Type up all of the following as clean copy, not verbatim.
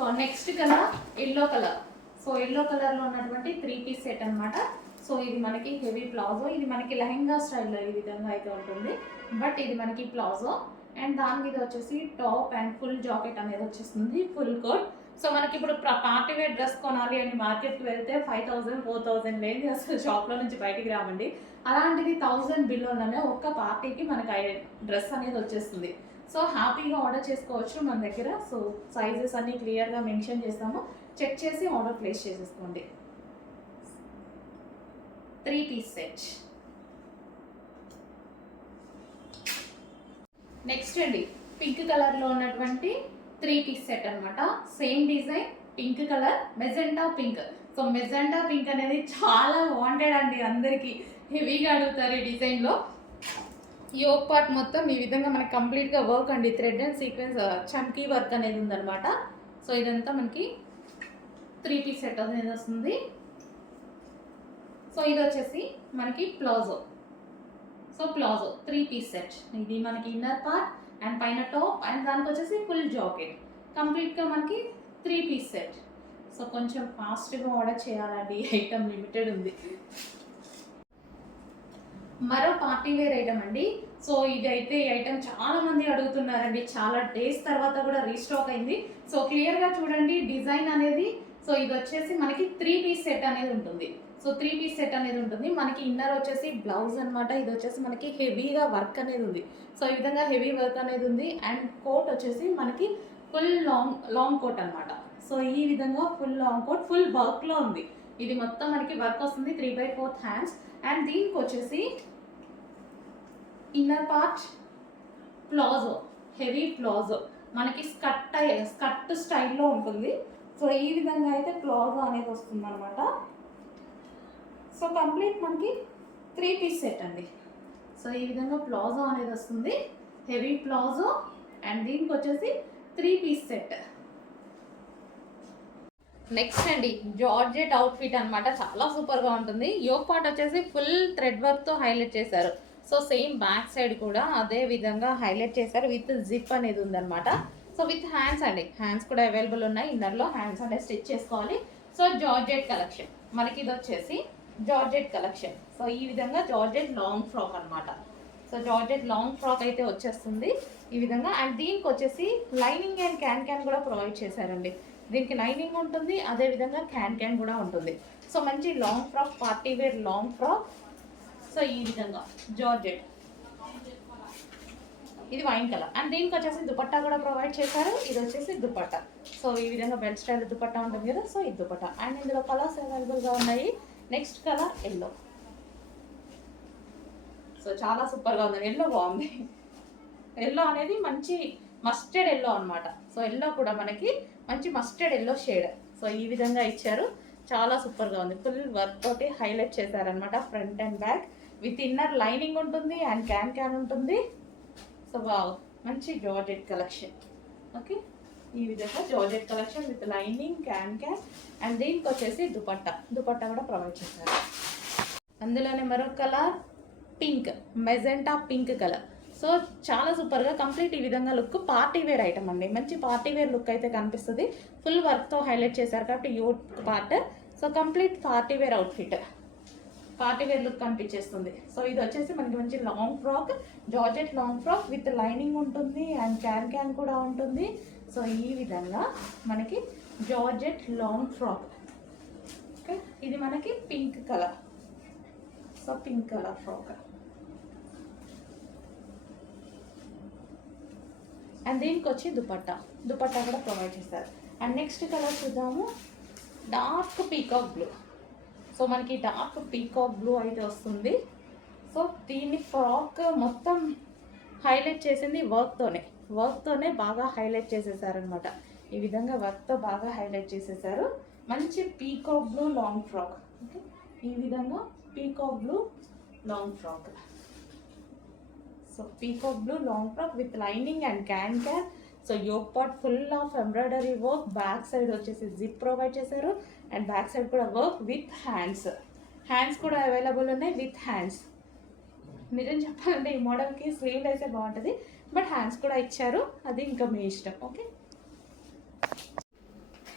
So next colour yellow colour. So yellow కలర్లో ఉన్నటువంటి 3 piece set అనమాట. సో ఇది మనకి హెవీ ప్లాజో, ఇది మనకి లెహెంగా స్టైల్లో ఈ విధంగా అయితే ఉంటుంది. బట్ ఇది మనకి ప్లాజో అండ్ దాని మీద వచ్చేసి టాప్ అండ్ ఫుల్ జాకెట్ అనేది వచ్చేస్తుంది, ఫుల్ కోట్. సో మనకి ఇప్పుడు పార్టీ వేర్ డ్రెస్ కొనాలి అని మార్కెట్కి వెళ్తే 5000 4000 లేని అసలు షాప్లో నుంచి బయటికి రావండి. అలాంటిది 1000 బిల్లోనే ఒక్క పార్టీకి మనకి డ్రెస్ అనేది వచ్చేస్తుంది. సో హ్యాపీగా ఆర్డర్ చేసుకోవచ్చు మన దగ్గర. సో సైజెస్ అన్నీ క్లియర్గా మెన్షన్ చేస్తాము, చెక్ చేసి ఆర్డర్ ప్లేస్ చేసేసుకోండి. 3 పీస్ సెట్. నెక్స్ట్ అండి పింక్ కలర్లో ఉన్నటువంటి 3 పీస్ సెట్ అనమాట. Same design, pink colour, magenta pink. So magenta pink అనేది చాలా వాంటెడ్ అండి, అందరికీ హెవీగా అడుగుతారు ఈ డిజైన్లో. యోక్ పార్ట్ మొత్తం ఈ విధంగా మనకి కంప్లీట్గా వర్క్ అండి, థ్రెడ్ అండ్ సీక్వెన్స్ చమ్కీ వర్క్ అనేది ఉందన్నమాట. సో ఇదంతా మనకి 3 పీస్ సెట్ అనేది వస్తుంది. సో ఇది వచ్చేసి మనకి palazzo. So palazzo 3 piece set. ఇది మనకి ఇన్నర్ పార్ట్ అండ్ పైన టాప్ అండ్ దానికి వచ్చేసి ఫుల్ జాకెట్. కంప్లీట్గా మనకి 3 పీస్ సెట్. సో కొంచెం ఫాస్ట్గా ఆర్డర్ చేయాలండి, ఐటమ్ లిమిటెడ్ ఉంది. మరో పార్టీ వేర్ ఐటమ్ అండి. సో ఇదైతే ఈ ఐటమ్ చాలా మంది అడుగుతున్నారండి, చాలా డేస్ తర్వాత కూడా రీస్టాక్ అయింది. సో క్లియర్గా చూడండి డిజైన్ అనేది. సో ఇది వచ్చేసి మనకి 3 పీస్ సెట్ అనేది ఉంటుంది. సో 3 పీస్ సెట్ అనేది ఉంటుంది. మనకి ఇన్నర్ వచ్చేసి బ్లౌజ్ అనమాట. ఇది వచ్చేసి మనకి హెవీగా వర్క్ అనేది ఉంది. సో ఈ విధంగా హెవీ వర్క్ అనేది ఉంది అండ్ కోట్ వచ్చేసి మనకి ఫుల్ లాంగ్ కోట్ అనమాట. సో ఈ విధంగా ఫుల్ లాంగ్ కోట్ ఫుల్ వర్క్లో ఉంది. ఇది మొత్తం మనకి వర్క్ వస్తుంది, 3/4 హ్యాండ్స్. అండ్ దీనికి వచ్చేసి inner part palazzo, heavy palazzo, మనకి స్కర్ట్ స్టైల్లో ఉంటుంది. సో ఈ విధంగా అయితే ప్లాజో అనేది వస్తుంది అనమాట. సో కంప్లీట్ మనకి 3 పీస్ సెట్ అండి. సో ఈ విధంగా ప్లాజో అనేది వస్తుంది, హెవీ ప్లాజో అండ్ దీనికి వచ్చేసి 3 పీస్ సెట్. నెక్స్ట్ అండి జార్జెట్ అవుట్ఫిట్ అనమాట, చాలా సూపర్గా ఉంటుంది. యోక్ పార్ట్ వచ్చేసి ఫుల్ థ్రెడ్ వర్క్తో హైలైట్ చేశారు. సో సేమ్ బ్యాక్ సైడ్ కూడా అదే విధంగా హైలైట్ చేశారు, విత్ జిప్ అనేది ఉందన్నమాట. సో విత్ హ్యాండ్స్ అండి, హ్యాండ్స్ కూడా అవైలబుల్ ఉన్నాయి. ఇన్నర్లో హ్యాండ్స్ అనేది స్టిచ్ చేసుకోవాలి. సో జార్జెట్ కలెక్షన్ మనకి ఇది వచ్చేసి జార్జెట్ కలెక్షన్. సో ఈ విధంగా జార్జెట్ లాంగ్ ఫ్రాక్ అనమాట. సో జార్జెట్ లాంగ్ ఫ్రాక్ అయితే వచ్చేస్తుంది ఈ విధంగా. అండ్ దీనికి వచ్చేసి లైనింగ్ అండ్ క్యాన్ కూడా ప్రొవైడ్ చేశారండి. దీనికి లైనింగ్ ఉంటుంది, అదేవిధంగా క్యాన్ కూడా ఉంటుంది. సో మంచి long frock, party wear long frock. So ఈ విధంగా జార్జెట్, ఇది వైన్ కలర్. అండ్ దీనికి వచ్చేసి దుపట్టా కూడా ప్రొవైడ్ చేశారు. ఇది వచ్చేసి దుపట్టా. సో ఈ విధంగా బెల్ట్ స్టైల్ దుపట్టా ఉంటుంది కదా, సో ఇది దుపట్టా. అండ్ ఇందులో కలర్స్ అవైలబుల్గా ఉన్నాయి. Next colour yellow. సో చాలా సూపర్గా ఉంది, ఎల్లో బాగుంది. ఎల్లో అనేది మంచి మస్టర్డ్ ఎల్లో అనమాట. సో ఎల్లో కూడా మనకి మంచి మస్టర్డ్ ఎల్లో షేడ్. సో ఈ విధంగా ఇచ్చారు, చాలా సూపర్గా ఉంది. ఫుల్ వర్క్ తోటి హైలైట్ చేశారనమాట, front and back. With inner lining ఉంటుంది అండ్ క్యాన్ ఉంటుంది. సో వావ్, మంచి జార్జెట్ కలెక్షన్. ఓకే, ఈ విధంగా georgette collection with lining, can and దీనికి వచ్చేసి దుపట్టా కూడా ప్రొవైడ్ చేశారు. అందులోనే మరొక colour pink, magenta pink colour. So చాలా సూపర్గా కంప్లీట్ ఈ విధంగా లుక్, పార్టీ వేర్ ఐటమ్ అండి. మంచి పార్టీ వేర్ లుక్ అయితే కనిపిస్తుంది. ఫుల్ వర్క్తో హైలైట్ చేశారు కాబట్టి యూట్ part. So complete party wear outfit, party wear look కనిపించేస్తుంది. సో ఇది వచ్చేసి మనకి మంచి long frock, georgette long frock with lining ఉంటుంది అండ్ క్యాన్ కూడా ఉంటుంది. సో ఈ విధంగా మనకి జార్జెట్ లాంగ్ ఫ్రాక్. ఓకే, ఇది మనకి pink colour. So pink colour frock. And దీనికి వచ్చి దుపట్టా కూడా ప్రొవైడ్ చేస్తారు. అండ్ నెక్స్ట్ కలర్ చూద్దాము, డార్క్ పీకాక్ బ్లూ. సో మనకి డార్క్ పీకాక్ బ్లూ అయితే వస్తుంది. సో దీన్ని ఫ్రాక్ మొత్తం హైలైట్ చేసింది వర్క్తోనే బాగా హైలైట్ చేసేసారనమాట. ఈ విధంగా వర్క్తో బాగా హైలైట్ చేసేసారు. మంచి peacock blue long frock. Okay, ఈ విధంగా peacock blue long frock. So peacock blue long frock with lining and can. So yoke part full of embroidery work, back side వచ్చేసి జిప్ ప్రొవైడ్ చేశారు అండ్ బ్యాక్ సైడ్ కూడా work with hands కూడా available ఉన్నాయి with hands. నిజం చెప్పాలంటే ఈ మోడల్కి slew అయితే బాగుంటుంది, బట్ హ్యాండ్స్ కూడా ఇచ్చారు, అది ఇంకా మీ ఇష్టం. ఓకే,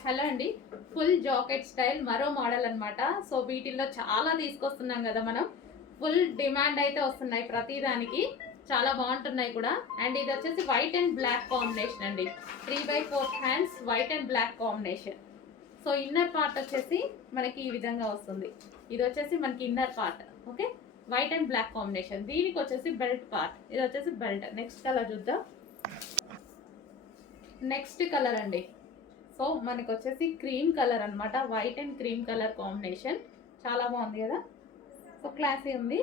హలో అండి, ఫుల్ జాకెట్ స్టైల్ మరో మోడల్ అన్నమాట. సో వీటిల్లో చాలా తీసుకొస్తున్నాం కదా మనం. ఫుల్ డిమాండ్ అయితే వస్తున్నాయి ప్రతి దానికి, చాలా బాగుంటున్నాయి కూడా. అండ్ ఇది వచ్చేసి వైట్ అండ్ బ్లాక్ కాంబినేషన్ అండి. 3/4 hands white and black combination. So inner part వచ్చేసి మనకి ఈ విధంగా వస్తుంది. ఇది వచ్చేసి మనకి inner part, okay. White and black combination. దీనికి వచ్చేసి బెల్ట్ పార్ట్, ఇది వచ్చేసి బెల్ట్. నెక్స్ట్ కలర్ చూద్దాం. నెక్స్ట్ కలర్ అండి. సో మనకి వచ్చేసి క్రీమ్ కలర్ అన్నమాట. White and cream colour combination, చాలా బాగుంది కదా. సో క్లాసీ ఉంది.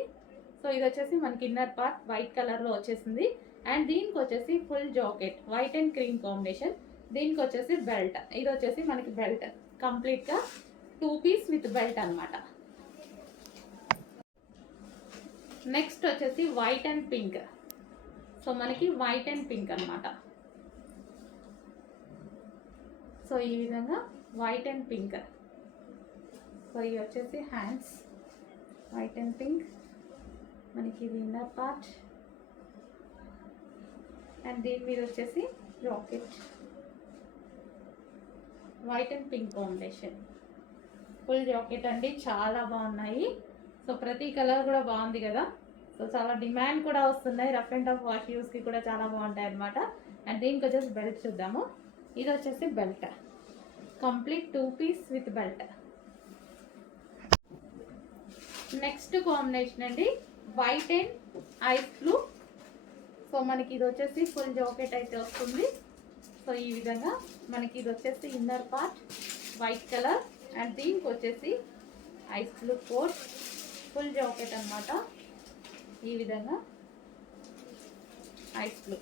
సో ఇది వచ్చేసి మనకి ఇన్నర్ పార్ట్ వైట్ కలర్లో వచ్చేసింది. అండ్ దీనికి వచ్చేసి full jacket white and cream combination. దీనికి వచ్చేసి బెల్ట్, ఇది వచ్చేసి మనకి బెల్ట్ కంప్లీట్గా 2 పీస్ విత్ బెల్ట్ అనమాట. నెక్స్ట్ వచ్చేసి వైట్ అండ్ పింక్. సో మనకి వైట్ అండ్ పింక్ అనమాట. సో ఈ విధంగా వైట్ అండ్ పింక్. సో ఇవి వచ్చేసి హ్యాండ్స్ వైట్ అండ్ పింక్. మనకి ఇది ఇన్నర్ పార్ట్. అండ్ దీని మీద వచ్చేసి jacket white and pink combination. Full jacket అండి, చాలా బాగున్నాయి. సో ప్రతి కలర్ కూడా బాగుంది కదా. సో చాలా డిమాండ్ కూడా వస్తున్నాయి. రఫ్ అండ్ టఫ్ వాష్ యూస్కి కూడా చాలా బాగుంటాయి అనమాట. అండ్ దీనికి వచ్చేసి బెల్ట్ చూద్దాము. ఇది వచ్చేసి belt complete 2 piece with belt. Next combination అండి white and ice blue. So మనకి ఇది వచ్చేసి ఫుల్ జాకెట్ అయితే వస్తుంది. సో ఈ విధంగా మనకి ఇది వచ్చేసి inner part white colour. And దీనికి వచ్చేసి ice blue coat full jacket అనమాట. ఈ విధంగా ఐస్ బ్లూ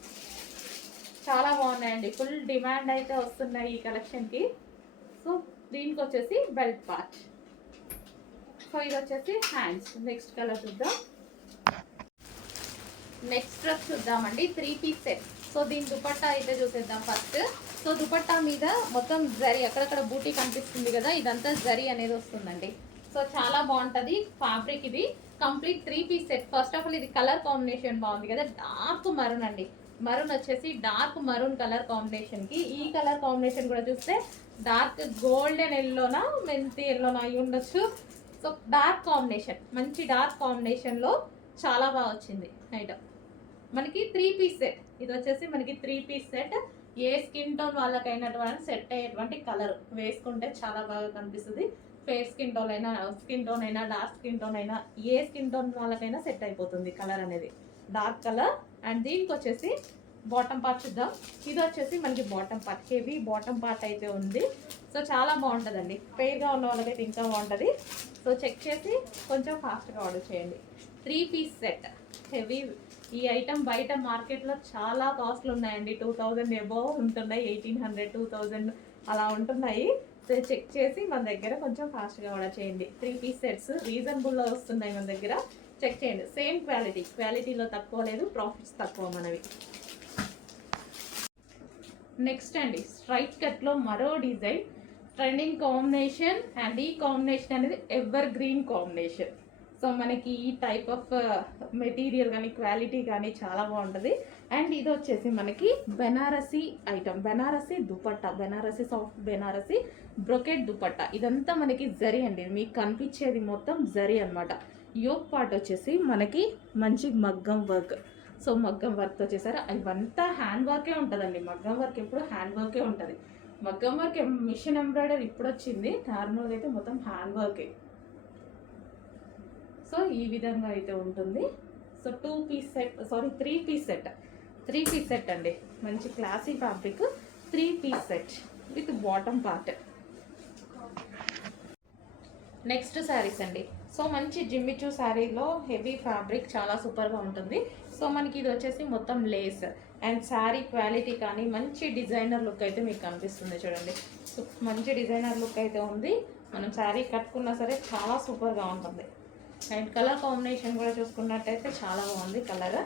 చాలా బాగున్నాయండి. ఫుల్ డిమాండ్ అయితే వస్తున్నాయి ఈ కలెక్షన్కి. సో దీనికి వచ్చేసి బెల్ట్ పార్ట్. సో ఇది వచ్చేసి హ్యాండ్స్. నెక్స్ట్ కలర్ చూద్దాం. నెక్స్ట్ డ్రెస్ చూద్దామండి, 3 పీస్ సెట్. సో దీని దుపట్టా అయితే చూసేద్దాం ఫస్ట్. సో దుపట్టా మీద మొత్తం జరీ, అక్కడక్కడ బూటీ కనిపిస్తుంది కదా, ఇదంతా జరీ అనేది వస్తుందండి. సో చాలా బాగుంటుంది ఫ్యాబ్రిక్. ఇది complete 3 piece set. First of all ఇది కలర్ కాంబినేషన్ బాగుంది కదా, డార్క్ మరూన్ అండి. మరూన్ వచ్చేసి డార్క్ మరూన్ కలర్ కాంబినేషన్కి ఈ కలర్ కాంబినేషన్ కూడా చూస్తే డార్క్ గోల్డెన్ ఎల్లోనా మెంతి ఎల్లోనా అయి ఉండొచ్చు. సో డార్క్ కాంబినేషన్, మంచి డార్క్ కాంబినేషన్లో చాలా బాగా వచ్చింది ఐటమ్. మనకి 3 పీస్ సెట్. ఇది వచ్చేసి మనకి 3 పీస్ సెట్. ఏ స్కిన్ టోన్ వాళ్ళకైనటువంటి సెట్ అయ్యేటువంటి కలర్ వేసుకుంటే చాలా బాగా కనిపిస్తుంది. ఫేర్ స్కిన్ టోన్ అయినా డార్క్ స్కిన్ టోన్ అయినా ఏ స్కిన్ టోన్ వాళ్ళకైనా సెట్ అయిపోతుంది కలర్ అనేది, డార్క్ కలర్. అండ్ దీనికి వచ్చేసి బాటమ్ పార్ట్ చూద్దాం. ఇది వచ్చేసి మనకి bottom part, heavy bottom part అయితే ఉంది. సో చాలా బాగుంటుందండి. ఫెయిర్గా ఉన్న వాళ్ళకైతే ఇంకా బాగుంటుంది. సో చెక్ చేసి కొంచెం ఫాస్ట్గా ఆర్డర్ చేయండి. 3 పీస్ సెట్ హెవీ. ఈ ఐటమ్ బయట మార్కెట్లో చాలా కాస్ట్లు ఉన్నాయండి. 2000 అబోవ్ ఉంటున్నాయి, 1800 2000 అలా ఉంటున్నాయి. సో చెక్ చేసి మన దగ్గర కొంచెం ఫాస్ట్గా ఆర్డర్ చేయండి. 3 పీస్ సెట్స్ రీజనబుల్లో వస్తున్నాయి మన దగ్గర. చెక్ చేయండి. సేమ్ క్వాలిటీలో తక్కువ లేదు, ప్రాఫిట్స్ తక్కువ మనవి. నెక్స్ట్ అండి స్ట్రైట్ కట్లో మరో డిజైన్, ట్రెండింగ్ కాంబినేషన్. అండ్ ఈ కాంబినేషన్ అనేది ఎవర్ గ్రీన్ కాంబినేషన్. సో మనకి ఈ టైప్ ఆఫ్ మెటీరియల్ కానీ క్వాలిటీ కానీ చాలా బాగుంటుంది. అండ్ ఇది వచ్చేసి మనకి Banarasi item, Banarasi dupatta, Banarasi soft Banarasi brocade dupatta. ఇదంతా మనకి జరీ అండి, మీకు కనిపించేది మొత్తం జరీ అనమాట. యోక్ పార్ట్ వచ్చేసి మనకి మంచి మగ్గం వర్క్. సో మగ్గం వర్క్తో చేశారు. ఇవంతా హ్యాండ్ వర్కే ఉంటుందండి. మగ్గం వర్క్ ఎప్పుడు హ్యాండ్ వర్కే ఉంటుంది. మగ్గం వర్క్ మిషన్ ఎంబ్రాయిడరీ ఇప్పుడు వచ్చింది, నార్మల్గా అయితే మొత్తం హ్యాండ్ వర్కే. సో ఈ విధంగా అయితే ఉంటుంది. So 2 piece set, sorry 3 piece set. 3 piece set అండి, మంచి classy fabric. 3 piece set with bottom part. Next saris అండి. సో మంచి జిమ్మిచూ శారీలో హెవీ ఫ్యాబ్రిక్ చాలా సూపర్గా ఉంటుంది. సో మనకి ఇది వచ్చేసి మొత్తం లేస్. అండ్ శారీ క్వాలిటీ కానీ మంచి డిజైనర్ లుక్ అయితే మీకు కనిపిస్తుంది చూడండి. సో మంచి డిజైనర్ లుక్ అయితే ఉంది. మనం శారీ కట్టుకున్నా సరే చాలా సూపర్గా ఉంటుంది. అండ్ కలర్ కాంబినేషన్ కూడా చూసుకున్నట్టయితే చాలా బాగుంది కలర్.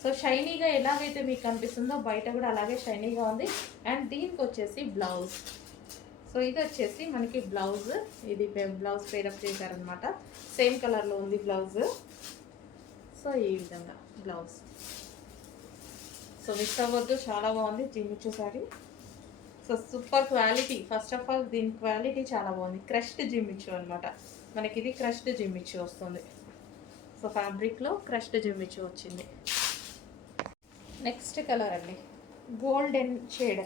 సో షైనీగా ఎలాగైతే మీకు కనిపిస్తుందో బయట కూడా అలాగే షైనీగా ఉంది. అండ్ దీనికి వచ్చేసి బ్లౌజ్. సో ఇది వచ్చేసి మనకి బ్లౌజ్, ఇది బ్లౌజ్ పేరప్ చేశారనమాట. సేమ్ కలర్లో ఉంది బ్లౌజ్. సో ఈ విధంగా బ్లౌజ్. సో మిస్ అవ్వద్దు, చాలా బాగుంది Jimmy Choo sari. So super quality. First of all దీని క్వాలిటీ చాలా బాగుంది. క్రష్డ్ జిమ్మిచ్చు అనమాట. మనకి ఇది క్రష్డ్ జిమ్మిచ్చు వస్తుంది. సో ఫ్యాబ్రిక్లో క్రష్డ్ జిమ్మిచ్చు వచ్చింది. నెక్స్ట్ కలర్ అండి గోల్డెన్ షేడ్.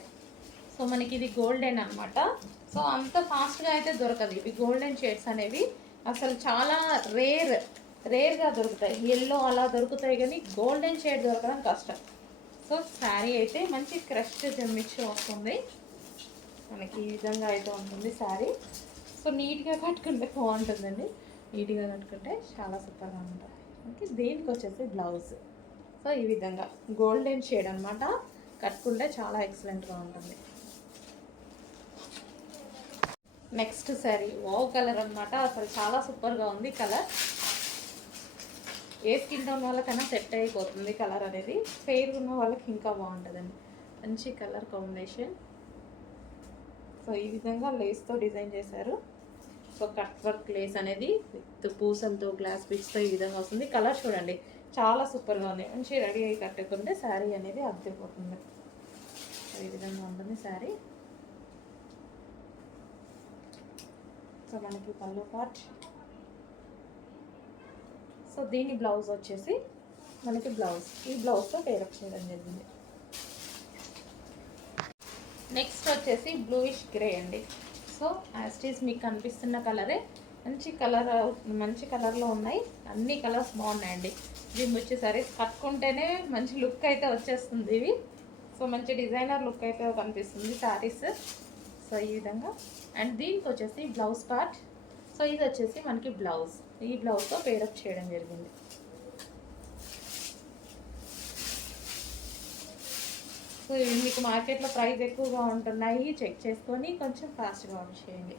సో మనకి ఇది గోల్డెన్ అనమాట. సో అంత ఫాస్ట్గా అయితే దొరకదు. ఇవి గోల్డెన్ షేడ్స్ అనేవి అసలు చాలా రేర్గా దొరుకుతాయి. ఎల్లో అలా దొరుకుతాయి కానీ గోల్డెన్ షేడ్ దొరకడం కష్టం. సో శారీ అయితే మంచి క్రష్డ్ జమ్మిచ్చు వస్తుంది. మనకి ఈ విధంగా అయితే ఉంటుంది శారీ. సో నీట్గా కట్టుకుంటే బాగుంటుందండి. నీట్గా కట్టుకుంటే చాలా సూపర్గా ఉంటుంది. ఓకే, దీనికి వచ్చేసి బ్లౌజ్. సో ఈ విధంగా గోల్డెన్ షేడ్ అనమాట. కట్టుకుంటే చాలా ఎక్సలెంట్గా ఉంటుంది. నెక్స్ట్ శారీ వావ్ కలర్ అనమాట. అసలు చాలా సూపర్గా ఉంది కలర్. ఏ స్కిన్ టోన్ వాళ్ళకైనా సెట్ అయిపోతుంది కలర్ అనేది. ఫెయిర్ ఉన్న వాళ్ళకి ఇంకా బాగుంటుందండి. మంచి కలర్ కాంబినేషన్. సో ఈ విధంగా లేస్తో డిజైన్ చేశారు. సో కట్ వర్క్ లేస్ అనేది విత్ పూసలతో గ్లాస్ బిట్స్తో ఈ విధంగా వస్తుంది. కలర్ చూడండి చాలా సూపర్గా ఉంది. మంచి రెడీ అయ్యి కట్టుకుంటే శారీ అనేది అద్దెపోతుంది. ఈ విధంగా ఉంటుంది శారీ. సో మనకి పళ్ళు పార్ట్. సో దీని బ్లౌజ్ వచ్చేసి మనకి ఈ బ్లౌజ్తో పేరప్ చేయడం జరిగింది. నెక్స్ట్ వచ్చేసి బ్లూయిష్ గ్రే అండి. సో యాస్టీస్ మీకు కనిపిస్తున్న కలరే మంచి కలర్లో ఉన్నాయి. అన్ని కలర్స్ బాగున్నాయండి. దీన్ని వచ్చేసరి కట్టుకుంటేనే మంచి లుక్ అయితే వచ్చేస్తుంది ఇవి. సో మంచి డిజైనర్ లుక్ అయితే కనిపిస్తుంది శారీస్. సో ఈ విధంగా. అండ్ దీనికి వచ్చేసి బ్లౌజ్ పార్ట్. సో ఇది వచ్చేసి మనకి బ్లౌజ్. ఈ బ్లౌజ్తో పేరప్ చేయడం జరిగింది. సో ఇవి మీకు మార్కెట్లో ప్రైస్ ఎక్కువగా ఉంటున్నాయి. చెక్ చేసుకొని కొంచెం ఫాస్ట్గా ఆర్డర్ చేయండి.